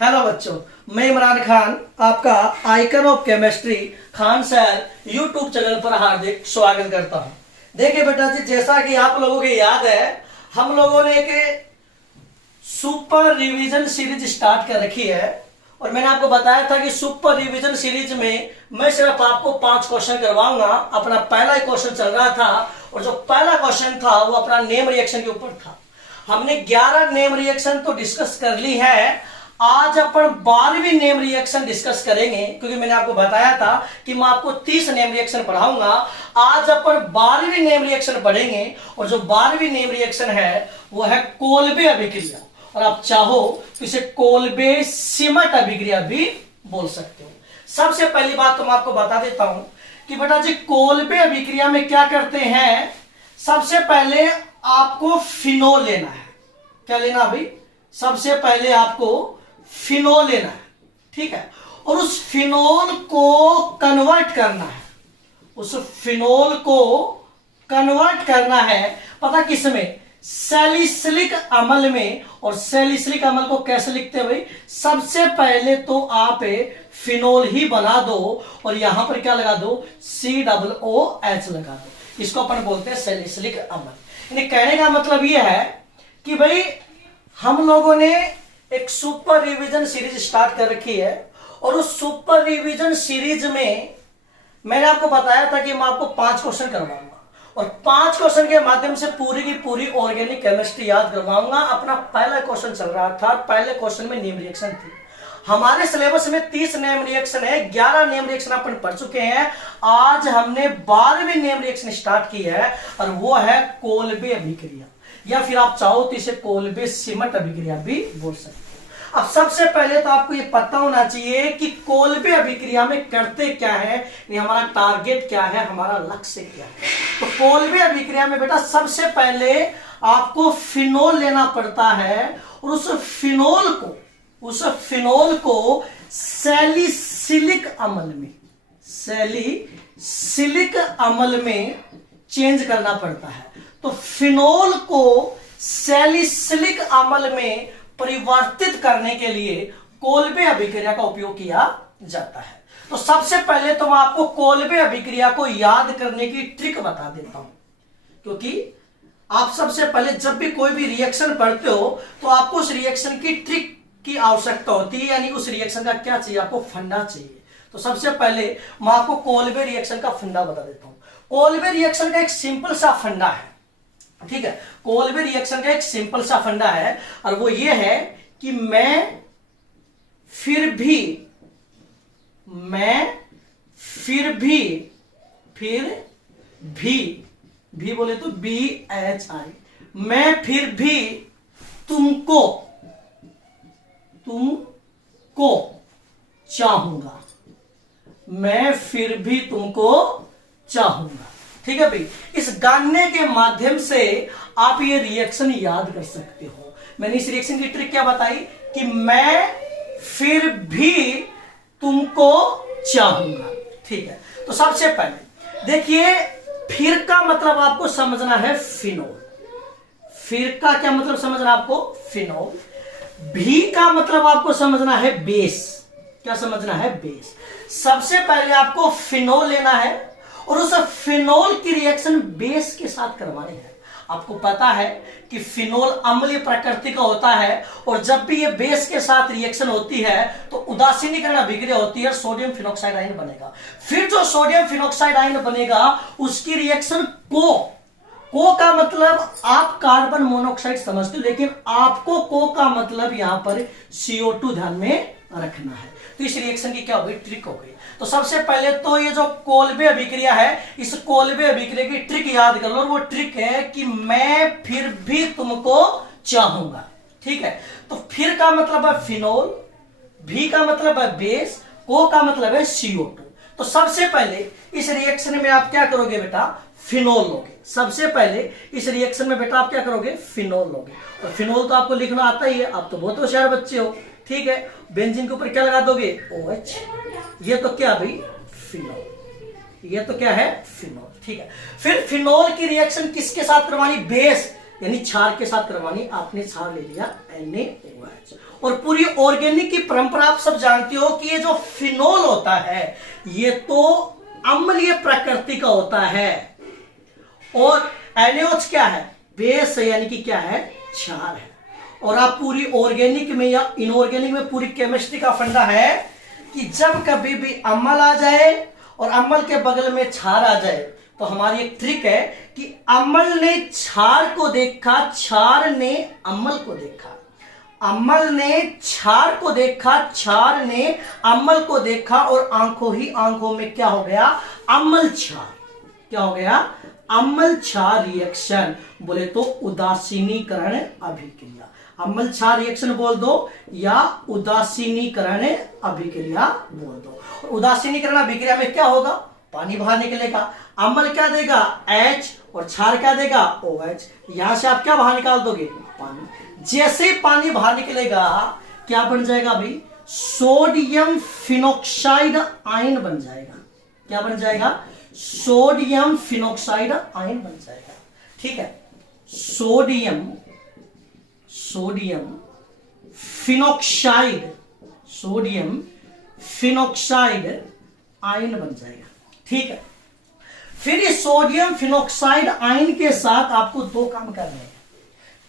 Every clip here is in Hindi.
हेलो बच्चों, मैं इमरान खान आपका icon of chemistry Khan sir YouTube channel पर हार्दिक स्वागत करता हूं। देखिए बेटा जी, जैसा कि आप लोगों को याद है, हम लोगों ने एक सुपर रिवीजन सीरीज स्टार्ट कर रखी है और मैंने आपको बताया था कि सुपर रिवीजन सीरीज में मैं सिर्फ आपको 5 क्वेश्चन करवाऊंगा। अपना पहला क्वेश्चन चल रहा था और जो पहला क्वेश्चन था वो अपना नेम रिएक्शन के ऊपर था। हमने 11 नेम रिएक्शन तो डिस्कस कर ली है। आज अपन 12वीं नेम रिएक्शन डिस्कस करेंगे, क्योंकि मैंने आपको बताया था कि मैं आपको 30 नेम रिएक्शन पढ़ाऊंगा। आज अपन 12वीं नेम रिएक्शन पढ़ेंगे और जो 12वीं नेम रिएक्शन है वो है कोल्बे अभिक्रिया, और आप चाहो तो इसे कोल्बे सिमट अभिक्रिया भी बोल सकते हो। सबसे पहली बात तो मैं आपको बता देता हूं कि बेटा जी, कोल्बे अभिक्रिया में क्या करते हैं। सबसे पहले आपको फिनोल लेना है। क्या लेना भाई? सबसे पहले आपको फिनोल लेना है, ठीक है, और उस फिनोल को कन्वर्ट करना है। उस फिनोल को कन्वर्ट करना है, पता किसमें? सैलिसिलिक अम्ल में। और सैलिसिलिक अम्ल को कैसे लिखते हैं भाई? सबसे पहले तो आप फिनोल ही बना दो और यहां पर क्या लगा दो? COOH लगा दो। इसको अपन बोलते हैं सैलिसिलिक अम्ल। यानी कहने का मतलब यह है कि भाई हम लोगों ने एक सुपर रिवीजन सीरीज स्टार्ट कर रखी है और उस सुपर रिवीजन सीरीज में मैंने आपको बताया था कि मैं आपको 5 क्वेश्चन करवाऊंगा और 5 क्वेश्चन के माध्यम से पूरी की पूरी ऑर्गेनिक केमिस्ट्री याद करवाऊंगा। अपना पहला क्वेश्चन चल रहा था, पहले क्वेश्चन में नेम रिएक्शन थी। हमारे सिलेबस में 30 नेम रिएक्शन है, 11 नेम रिएक्शन अपन पढ़ चुके हैं। आज हमने 12वीं नेम रिएक्शन स्टार्ट की है और वो है कोल्बे अभिक्रिया, या फिर आप चाहो तो इसे कोल्बे सिमट अभिक्रिया भी बोल सकते हो। अब सबसे पहले तो आपको ये पता होना चाहिए कि कोल्बे अभिक्रिया में करते क्या है, हमारा टारगेट क्या है, हमारा लक्ष्य क्या है। तो कोल्बे अभिक्रिया में बेटा सबसे पहले आपको फिनोल लेना पड़ता है और उस फिनोल को सैलिसिलिक अम्ल में चेंज करना पड़ता है। तो फिनोल को सैलिसिलिक अम्ल में परिवर्तित करने के लिए कोल्बे अभिक्रिया का उपयोग किया जाता है। तो सबसे पहले तो मैं आपको कोल्बे अभिक्रिया को याद करने की ट्रिक बता देता हूं, क्योंकि आप सबसे पहले जब भी कोई भी रिएक्शन पढ़ते हो तो आपको उस रिएक्शन की ट्रिक की आवश्यकता होती है, यानी उस रिएक्शन का क्या चाहिए? आपको फंडा चाहिए। तो सबसे पहले मैं आपको कोल्बे रिएक्शन का फंडा बता देता हूं। कोल्बे रिएक्शन का एक सिंपल सा फंडा है, ठीक है। कोल्बे रिएक्शन का एक सिंपल सा फंडा है और वो ये है कि मैं फिर भी बोले तो BHI, मैं फिर भी तुमको चाहूंगा। मैं फिर भी तुमको चाहूंगा, ठीक है भाई। इस गाने के माध्यम से आप ये रिएक्शन याद कर सकते हो। मैंने इस रिएक्शन की ट्रिक क्या बताई कि मैं फिर भी तुमको चाहूंगा, ठीक है। तो सबसे पहले देखिए, फिर का मतलब आपको समझना है फिनोल। फिर का क्या मतलब समझना आपको? फिनोल। भी का मतलब आपको समझना है बेस। क्या समझना है? बेस। सबसे पहले आपको फिनोल लेना है और उस फिनोल की रिएक्शन बेस के साथ करवानी है। आपको पता है कि फिनोल अम्लीय प्रकृति का होता है और जब भी ये बेस के साथ रिएक्शन होती है तो उदासीनीकरण अभिक्रिया होती है, सोडियम फिनॉक्साइड आयन बनेगा। फिर जो सोडियम फिनॉक्साइड आयन बनेगा उसकी रिएक्शन को का मतलब आप कार्बन मोनोऑक्साइड समझते हो, लेकिन आपको को का मतलब यहां पर CO2 ध्यान में रखना है। तो इस रिएक्शन की क्या हो गई? ट्रिक हो गई। तो सबसे पहले तो ये जो कोल्बे अभिक्रिया है, इस कोल्बे अभिक्रिया की ट्रिक याद कर लो, और वो ट्रिक है कि मैं फिर भी तुमको चाहूंगा, ठीक है। तो फिर का मतलब है फिनोल, भी का मतलब है बेस, को का मतलब है CO2। तो सबसे पहले इस रिएक्शन में आप क्या करोगे बेटा? फिनोल लोगे। सबसे पहले इस रिएक्शन में बेटा आप क्या करोगे? फिनोल लोगे। और फिनोल तो आपको लिखना आता ही है, आप तो बहुत होशियार बच्चे हो, ठीक है। बेंजीन के ऊपर क्या लगा दोगे? OH। ये तो क्या भाई? फिनोल। ये तो क्या है? फिनोल, ठीक है। फिर फिनोल की रिएक्शन किसके साथ करवानी? बेस। यानी क्षार के साथ करवानी, आपने क्षार ले लिया NaOH। और पूरी ऑर्गेनिक की परंपरा आप सब जानते हो कि ये जो फिनोल होता है ये तो अम्लीय प्रकृति का होता है, और NaOH क्या है, बेस है, यानी कि क्या है, क्षार है। और आप पूरी ऑर्गेनिक में या इनऑर्गेनिक में पूरी केमिस्ट्री का फंडा है कि जब कभी भी अम्ल आ जाए और अम्ल के बगल में क्षार आ जाए तो हमारी एक ट्रिक है कि अम्ल ने क्षार को देखा, क्षार ने अम्ल को देखा, अम्ल ने क्षार को देखा, क्षार ने अम्ल को देखा, और आंखों ही आंखों में क्या हो गया, अम्ल क्षार। क्या हो गया, अम्ल क्षार रिएक्शन। बोले तो उदासीनीकरण अभिक्रिया। अम्ल क्षार रिएक्शन बोल दो या उदासीनीकरण अभिक्रिया बोल दो। उदासीनीकरण अभिक्रिया में क्या होगा, पानी बाहर निकलेगा, अम्ल क्या देगा, H, और क्षार क्या देगा, OH। यहां से आप क्या बाहर निकाल दोगे, पानी। जैसे ही पानी बाहर निकलेगा क्या बन जाएगा भाई, सोडियम फिनोक्साइड आयन बन जाएगा। क्या बन जाएगा, सोडियम फिनोक्साइड आयन बन जाएगा। ठीक है, sodium phenoxide, sodium phenoxide ion बन जाएगा। ठीक है, फिर इस सोडियम फिनोक्साइड आयन के साथ आपको दो काम करने हैं।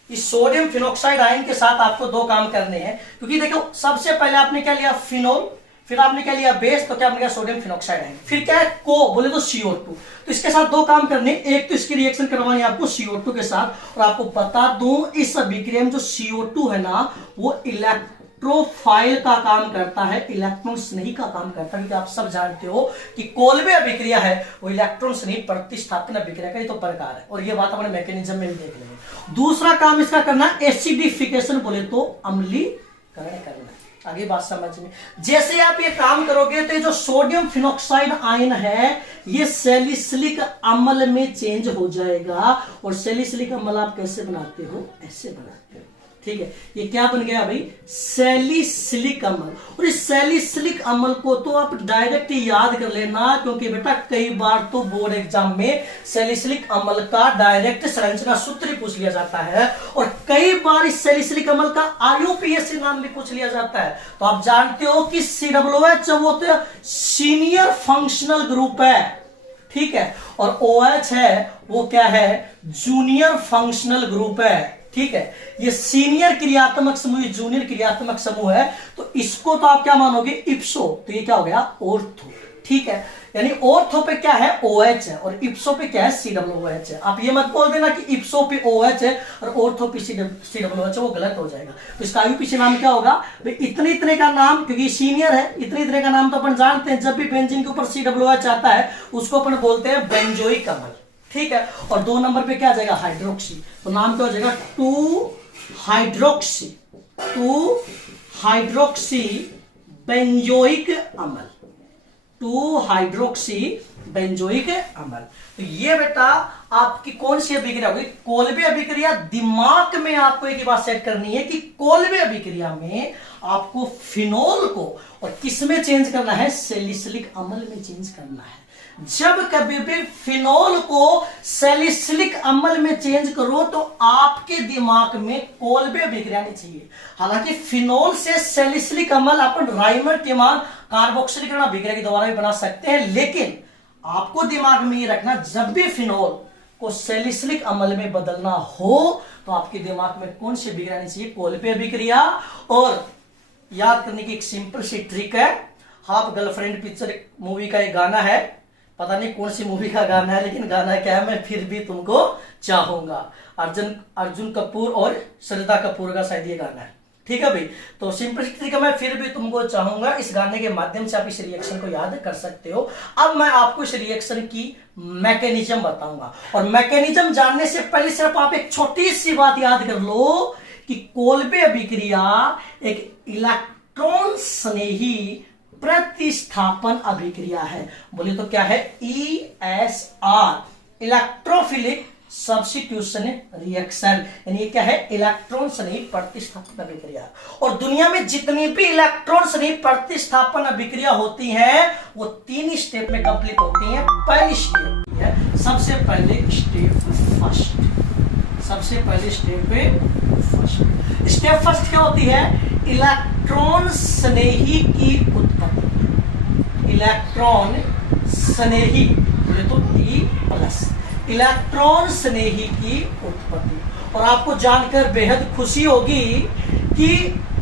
इस सोडियम फिनोक्साइड आयन के साथ आपको दो काम करने हैं, क्योंकि देखो सबसे पहले आपने क्या लिया, फिनोल, फिर आपने क्या लिया, बेस, तो क्या आपने लिया, सोडियम फिनोक्साइड आयन, फिर क्या है, को बोले तो CO2। तो इसके साथ दो काम करने, एक तो इसकी रिएक्शन करवानी है आपको CO2 के साथ। और आपको बता दूं इस अभिक्रिया में जो CO2 है ना वो इलेक्ट्रोफाइल का काम करता है, इलेक्ट्रॉन स्नेही का काम करता है। क्योंकि आप सब जानते हो कि कोलबे अभिक्रिया है वो इलेक्ट्रॉन स्नेही प्रतिस्थापन अभिक्रिया का ही तो प्रकार है, और ये बात अपने मैकेनिज्म में भी देख लेंगे। दूसरा काम इसका करना एसिडिफिकेशन, बोले तो अम्लीकरण करना। आगे बात समझ में, जैसे आप ये काम करोगे तो ये जो सोडियम फिनोक्साइड आयन है ये सैलिसिलिक अम्ल में चेंज हो जाएगा। और सैलिसिलिक अम्ल आप कैसे बनाते हो, ऐसे बनाते हो। ठीक है, ये क्या बन गया भाई, सैलिसिलिक अम्ल। और इस सैलिसिलिक अम्ल को तो आप डायरेक्ट याद कर लेना, क्योंकि बेटा कई बार तो बोर्ड एग्जाम में सैलिसिलिक अम्ल का डायरेक्ट संरचना सूत्र पूछ लिया जाता है, और कई बार इस सैलिसिलिक अम्ल का IUPAC नाम भी पूछ लिया जाता है। तो आप जानते हो कि COOH वो तो सीनियर फंक्शनल ग्रुप है। ठीक है, और OH है वो क्या है, जूनियर फंक्शनल ग्रुप है। ठीक है, ये सीनियर क्रियात्मक समूह, जूनियर क्रियात्मक समूह है, तो इसको तो आप क्या मानोगे, इप्सो, तो ये क्या हो गया, ऑर्थो। ठीक है, यानी ऑर्थो पे क्या है, OH है, और इप्सो पे क्या है, COOH है। आप ये मत बोल देना कि इप्सो पे OH है और ऑर्थो पे COOH है, वो गलत हो जाएगा। तो इसका IUPAC नाम क्या होगा भाई, इतने इतने का नाम, क्योंकि सीनियर है, इतने इतने का नाम तो अपन जानते हैं। जब भी बेंजीन के ऊपर COOH आता है उसको अपन बोलते हैं बेंजोइक अम्ल। ठीक है, और 2 नंबर पे क्या आ जाएगा, हाइड्रोक्सी, तो नाम क्या हो जाएगा, 2 हाइड्रोक्सी बेंजोइक अम्ल, 2 हाइड्रोक्सी बेंजोइक अम्ल। तो ये बेटा आपकी कौन सी अभिक्रिया होगी, कोलबे अभिक्रिया। दिमाग में आपको एक बात सेट करनी है कि कोलबे अभिक्रिया में आपको फिनोल को और किस में चेंज करना है, सैलिसिलिक अम्ल में चेंज करना है। जब कभी भी फिनोल को सैलिसिलिक अम्ल में चेंज करो तो आपके दिमाग में कोलबे अभिक्रिया नहीं चाहिए। हालांकि फिनोल से सैलिसिलिक अम्ल अपन राइमर टिमान कार्बोक्सिलीकरण अभिक्रिया के द्वारा भी बना सकते हैं, लेकिन आपको दिमाग में ये रखना, जब भी फिनोल को सैलिसिलिक अम्ल में बदलना हो तो आपके दिमाग में कौन सी अभिक्रिया नहीं चाहिए, कोलबे अभिक्रिया। और याद करने की एक सिंपल सी ट्रिक है, हाफ गर्लफ्रेंड पिक्चर मूवी का एक गाना है, पता नहीं कौन सी मूवी का गाना है, लेकिन गाना क्या है, मैं फिर भी तुमको चाहूंगा। अर्जुन कपूर और श्रद्धा कपूर का शायद ये गाना है। ठीक है भाई, तो सिंपल तरीका, मैं फिर भी तुमको चाहूंगा, इस गाने के माध्यम से आप इस रिएक्शन को याद कर सकते हो। अब मैं आपको इस रिएक्शन की मैकेनिज्म बताऊंगा, और मैकेनिज्म जानने से पहले सिर्फ आप एक छोटी सी बात याद कर लो कि कोलबे अभिक्रिया एक इलेक्ट्रॉन स्नेही प्रतिस्थापन अभिक्रिया है। बोले तो क्या है, ESR, इलेक्ट्रोफिलिक सब्स्टिट्यूशन रिएक्शन, यानी क्या है, इलेक्ट्रॉन स्नेही प्रतिस्थापन अभिक्रिया। और दुनिया में जितनी भी इलेक्ट्रॉन स्नेही प्रतिस्थापन अभिक्रिया होती है वो 3 स्टेप में कंप्लीट होती है। पहली स्टेप है, सबसे पहले स्टेप फर्स्ट, सबसे पहले स्टेप फर्स्ट क्या होती है? इलेक्ट्रॉन स्नेही की उत्पत्ति। इलेक्ट्रॉन स्नेही बोले तो E+, इलेक्ट्रॉन स्नेही की उत्पत्ति। और आपको जानकर बेहद खुशी होगी कि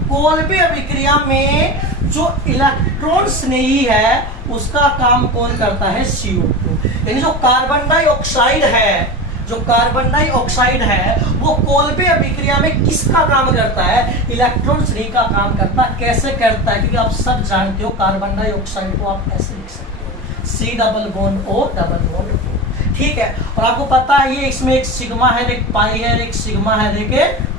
कोल्बे अभिक्रिया में जो इलेक्ट्रॉन स्नेही है उसका काम कौन करता है? CO2। यानी जो कार्बन डाइऑक्साइड है, जो कार्बन डाइऑक्साइड है वो कोल्बे अभिक्रिया में किसका काम करता है? इलेक्ट्रॉन स्नेही का काम करता है। कैसे करता है? क्योंकि आप सब जानते हो कार्बन डाइऑक्साइड को आप ऐसे लिख सकते हो, C+O। ठीक है। और आपको पता है ये इसमें एक सिग्मा है, एक पाई है, एक सिग्मा है, एक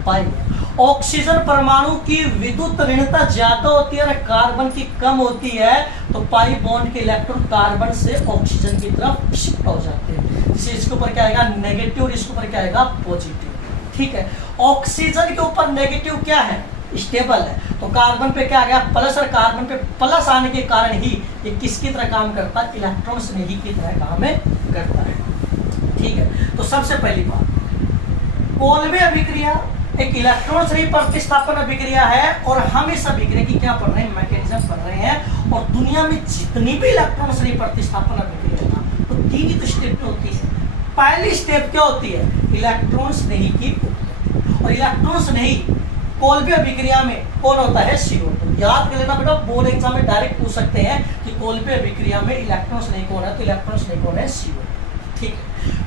पाई है। ऑक्सीजन परमाणु की विद्युत ऋणता ज्यादा होती है और कार्बन की कम होती है, तो पाई बॉन्ड के इलेक्ट्रॉन कार्बन से ऑक्सीजन की तरफ शिफ्ट हो जाते हैं। जैसे इसके ऊपर क्या आएगा? नेगेटिव, और इसके ऊपर क्या आएगा? पॉजिटिव। ठीक है। ऑक्सीजन के ऊपर नेगेटिव क्या है? स्टेबल है। तो कार्बन पे क्या आ गया? प्लस, और कार्बन पे प्लस आने के कारण ही ये किसकी तरह काम करता है? इलेक्ट्रॉन स्नेही की तरह काम करता है। ठीक है। तो सबसे पहली बात, कोल्बे अभिक्रिया एक इलेक्ट्रॉन स्नेही प्रतिस्थापन अभिक्रिया है, और हम इस अभिक्रिया की क्या पढ़ रहे हैं? मैकेनिज्म पढ़ रहे हैं। और दुनिया में जितनी भी इलेक्ट्रॉन स्नेही प्रतिस्थापन अभिक्रिया है तो 3 ही तो स्टेप में होती है। पहली स्टेप क्या होती है? इलेक्ट्रॉन स्नेही की उत्पत्ति। और इलेक्ट्रॉन स्नेही कोल्बे अभिक्रिया में कौन होता है? CO2। याद कर लेना बेटा, बोर्ड एग्जाम में डायरेक्ट पूछ सकते हैं कि कोल्बे अभिक्रिया में इलेक्ट्रॉन स्नेही कौन है? तो इलेक्ट्रॉन स्नेही कौन है? CO2। ठीक है।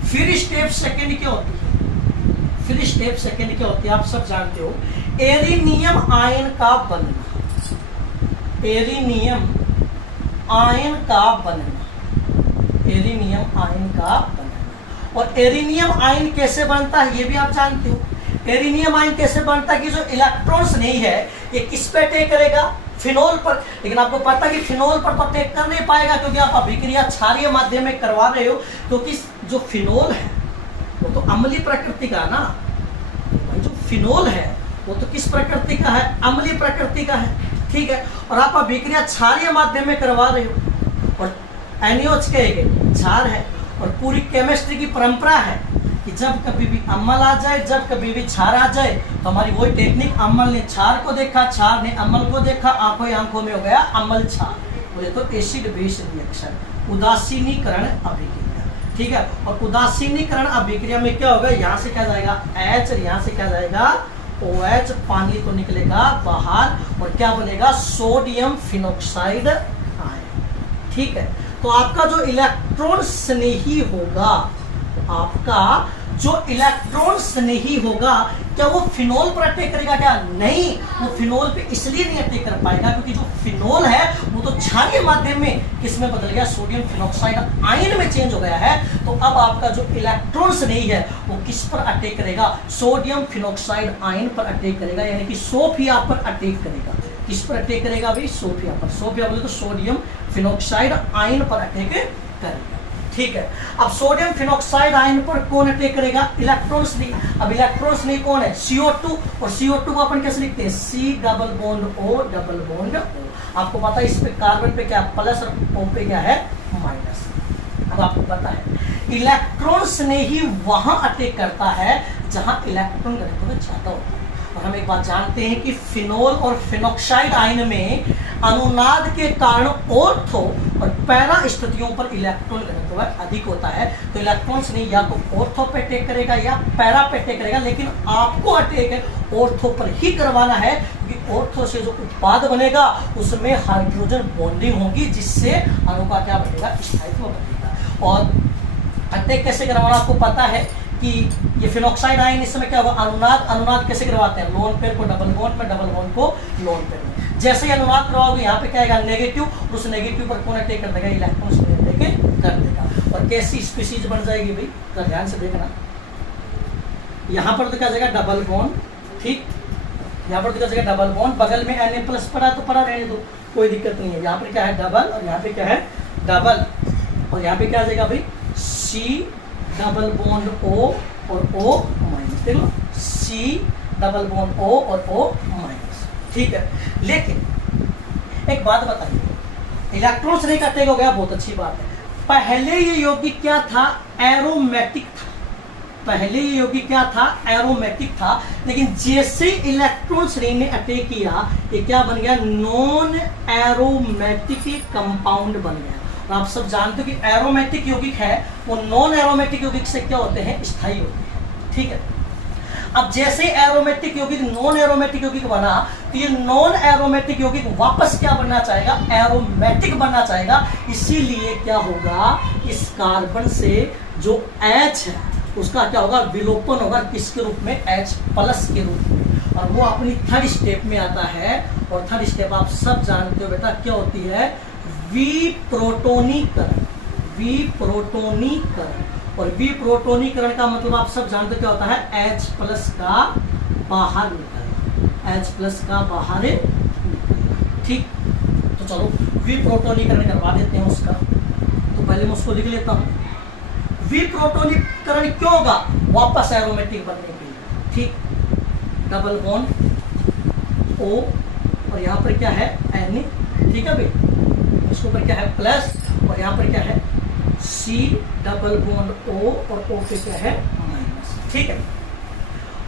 फिर स्टेप सेकंड क्या होती है? फिर स्टेप सेकंड क्या होती है? आप सब जानते हो, एरिनियम आयन का बनना। एरिनियम आयन का बनना। एरिनियम आयन का बनना। और एरिनियम आयन कैसे बनता है ये भी आप जानते हो। एरिनियम आयन कैसे बनता है कि जो इलेक्ट्रॉन्स नहीं है ये किस पे अटैक करेगा? फिनोल पर। लेकिन आपको पता है कि फिनोल पर तो अटैक कर नहीं पाएगा, क्योंकि आप अभिक्रिया क्षारीय माध्यम में करवा रहे हो। क्योंकि जो फिनोल है वो तो अम्लीय प्रकृति का ना, जो फिनोल है वो तो किस प्रकृति का है? अम्लीय प्रकृति का है। ठीक है। और आप अभिक्रिया क्षारीय माध्यम में करवा रहे हो, और NaOH कहेंगे क्षार है। और पूरी केमिस्ट्री की परंपरा है कि जब कभी भी अम्ल आ जाए, जब कभी भी क्षार आ जाए, तो हमारी वही टेक्निक, अम्ल ने क्षार को देखा, क्षार ने अम्ल को देखा, आंखों ही आंखों में हो गया अम्ल क्षार, बोले तो एसिड बेस रिएक्शन, उदासीनीकरण अभिक्रिया। ठीक है। और उदासीनीकरण अभिक्रिया में क्या होगा? यहाँ से क्या जाएगा? H, और यहाँ से क्या जाएगा? OH, पानी तो निकलेगा बाहर, और क्या बनेगा? Sodium phenoxide ion. ठीक है। तो आपका जो इलेक्ट्रॉन स्नेही होगा, आपका जो इलेक्ट्रॉन स्नेही होगा, क्या वो फिनोल पर अटैक करेगा? क्या नहीं, वो फिनोल पे इसलिए नहीं अटैक कर पाएगा क्योंकि जो फिनोल है वो तो क्षारीय माध्यम में किसमें बदल गया? सोडियम फिनोक्साइड आयन में चेंज हो गया है। तो अब आपका जो इलेक्ट्रॉन स्नेही है वो किस पर अटैक करेगा? सोडियम फिनोक्साइड आयन पर अटैक करेगा, यानी कि सोफिया पर अटैक करेगा। किस पर अटैक करेगा भाई? सोफिया पर। सोफिया बोले तो सोडियम फिनोक्साइड आयन पर अटैक करेगा। ठीक है। अब सोडियम फिनोक्साइड आयन पर कौन अटैक करेगा? इलेक्ट्रॉन स्नेही। अब इलेक्ट्रॉन स्नेही कौन है? CO2। और CO2 को अपन कैसे लिखते हैं? C+O। आपको पता है इस पे कार्बन पे क्या प्लस और O पे क्या है? माइनस। अब आपको पता है इलेक्ट्रॉन स्नेही वहां अटैक करता है जहां इलेक्ट्रॉन घनत्व ज्यादा होता है। और हम एक बात जानते हैं कि फिनोल और फिनोक्साइड आयन में अनुनाद के कारण ऑर्थो और पैरा स्थितियों पर इलेक्ट्रॉन घनत्व अधिक होता है। तो इलेक्ट्रॉन स्नेही या तो ऑर्थो पे अटैक करेगा या पैरा पे अटैक करेगा, लेकिन आपको अटैक ऑर्थो पर ही करवाना है, क्योंकि ऑर्थो से जो उत्पाद बनेगा उसमें हाइड्रोजन बॉन्डिंग होगी, जिससे अणु का क्या बनेगा? स्थायित्व बनेगा। और अटैक कैसे करवाना आपको पता है कि ये फिनोक्साइड आयन इस समय क्या होगा? अनुनाद कैसे करवाते हैं? लोन पेयर को डबल बॉन्ड में, डबल बॉन्ड को लोन पेयर में। जैसे ही अनुनाद करवाओगे यहाँ पे क्या आएगा? नेगेटिव। उस नेगेटिव पर कौन अटैक कर देगा? इलेक्ट्रॉन अटैक कर देगा। और कैसी स्पीशीज बन जाएगी भाई? तो ध्यान से देखना, यहाँ पर तो क्या जाएगा? Double bond. ठीक, यहाँ पर तो क्या जाएगा? Double bond. बगल में Na+ पड़ा तो पड़ा रहने दो, कोई दिक्कत नहीं है। यहाँ पर क्या है? डबल, और यहाँ पे क्या है? डबल। और यहाँ पे क्या आ जाएगा भाई? C डबल बॉन्ड O और O माइनस। देखो C डबल बॉन्ड O और O माइनस। ठीक है। लेकिन एक बात बताइए, इलेक्ट्रॉन स्नेही का अटैक हो गया, बहुत अच्छी बात है। पहले ये यौगिक क्या था? एरोमेटिक था। पहले ये यौगिक क्या था, एरोमेटिक था, लेकिन जैसे इलेक्ट्रॉन श्रेणी ने अटैक किया ये क्या बन गया, नॉन एरोमेटिक कंपाउंड बन गया। और आप सब जानते हो कि एरोमेटिक यौगिक है वो नॉन एरोमेटिक यौगिक से क्या होते हैं, स्थायी होते हैं। ठीक है, अब जैसे एरोमेटिक यौगिक नॉन एरोमेटिक यौगिक बना तो ये नॉन एरोमेटिक यौगिक वापस क्या बनना चाहेगा, एरोमेटिक बनना चाहेगा। इसीलिए क्या होगा, इस कार्बन से जो H है उसका क्या होगा, विलोपन होगा, किसके रूप में, H प्लस के रूप में, और वो अपनी थर्ड स्टेप में आता है। और थर्ड स्टेप आप सब जानते हो बेटा क्या होती है, विप्रोटोनीकरण। विप्रोटोनीकरण, और विप्रोटोनीकरण का मतलब आप सब जानते हो क्या होता है, H प्लस का बाहर निकलना, H प्लस का बाहर निकलना। ठीक, तो चलो विप्रोटोनीकरण करवा देते हैं उसका। तो पहले मैं उसको लिख लेता हूँ। विप्रोटोनीकरण क्यों होगा, वापस एरोमेटिक बनने के लिए। ठीक, डबल बॉन्ड O और यहाँ पर क्या है, Na। ठीक है भाई, इसके ऊपर क्या है, प्लस, और यहाँ पर क्या है, C डबल बॉन्ड O, और O पे क्या है, माइनस। ठीक है,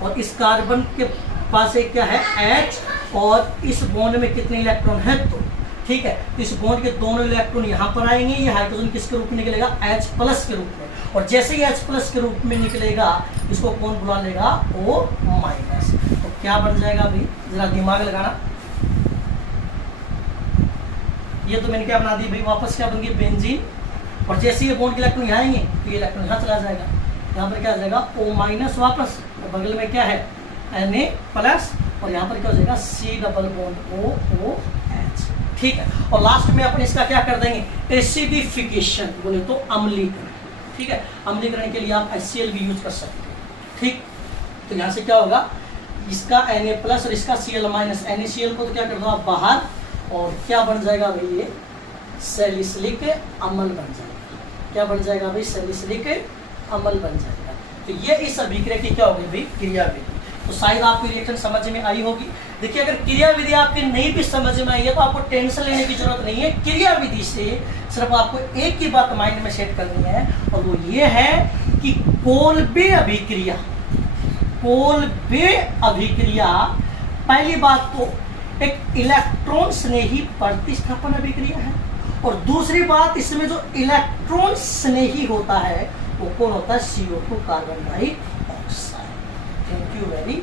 और इस कार्बन के पास एक क्या है, H, और इस बॉन्ड में कितने इलेक्ट्रॉन है, तो ठीक है, तो इस बॉन्ड के दोनों इलेक्ट्रॉन यहाँ पर आएंगे, ये हाइड्रोजन किसके रूप में निकलेगा, H प्लस के रूप में, और जैसे ही H प्लस के रूप में निकलेगा इसको कौन बुला लेगा, O माइनस। तो क्या बन जाएगा अभी, जरा दिमाग लगाना। ये तो मैंने क्या बना दी भाई, वापस क्या बन गई, बेंजीन, और जैसे ये बॉन्ड के इलेक्ट्रॉन यहाँ आएंगे तो ये इलेक्ट्रॉन यहाँ चला जाएगा, यहाँ पर क्या आ जाएगा, O माइनस वापस, और बगल में क्या है, Na प्लस, और यहाँ पर क्या हो जाएगा, C डबल बॉन्ड OH। ठीक है, और लास्ट में अपन इसका क्या कर देंगे, एसिडिफिकेशन, बोले तो अम्लीकरण। ठीक है, अम्लीकरण के लिए आप HCl भी यूज कर सकते हैं। ठीक, तो यहाँ से क्या होगा, इसका Na प्लस और इसका Cl माइनस, NaCl को तो क्या कर दो आप बाहर, और क्या बन जाएगा भाई, ये सैलिसिलिक अम्ल बन जाएगा। क्या बन जाएगा भाई, सैलिसिलिक अम्ल बन जाएगा। तो ये इस अभिक्रिया की क्या होगी भाई, क्रियाविधि। तो शायद आपको रिएक्शन समझ में आई होगी। देखिए, अगर क्रियाविधि आपकी नहीं भी समझ में आई है तो आपको टेंशन लेने की जरूरत नहीं है। क्रियाविधि से सिर्फ आपको एक ही बात माइंड में सेट करनी है, और वो ये है कि कोल्बे अभिक्रिया, कोल्बे अभिक्रिया, पहली बात तो एक इलेक्ट्रॉन स्नेही प्रतिस्थापन अभिक्रिया है, और दूसरी बात इसमें जो इलेक्ट्रॉन स्नेही होता है वो कौन होता है, CO2 carbon dioxide. Thank you very